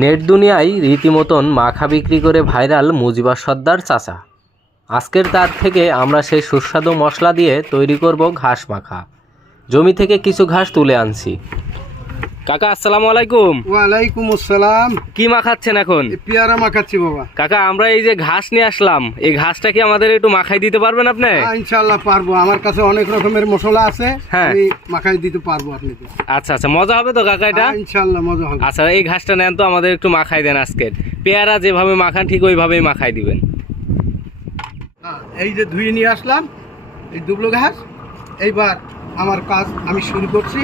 Net দুনিয়ায় রীতিমতন মাখা বিক্রি করে ভাইরাল মুজিবা সর্দার চাচা। আজকের তার থেকে আমরা সেই সুস্বাদু মশলা দিয়ে তৈরি করব ঘাস মাখা। জমি থেকে কিছু ঘাস তুলে আনছি। কাকা আসসালামু আলাইকুম। ওয়ালাইকুম আসসালাম। কি মাখাচ্ছেন এখন? পেয়ারা মাখাচ্ছি বাবা। কাকা আমরা এই যে ঘাস নিয়ে আসলাম, এই ঘাসটা কি আমাদের একটু মাখাই দিতে পারবেন আপনি? ইনশাআল্লাহ পারবো, আমার কাছে অনেক রকমের মশলা আছে, হ্যাঁ। আমি মাখাই দিতে পারবো আপনাকে। আচ্ছা আচ্ছা, মজা হবে তো কাকা এটা? ইনশাআল্লাহ মজা হবে। আচ্ছা এই ঘাসটা নেন তো, আমাদের একটু মাখাই দেন আজকের। পেয়ারা যেভাবে মাখান ঠিক ওইভাবেই মাখাই দিবেন। এই যে ধুয়ে নিয়ে আসলাম এই দুবলো ঘাস, এইবার আমার কাজ আমি শুরু করছি।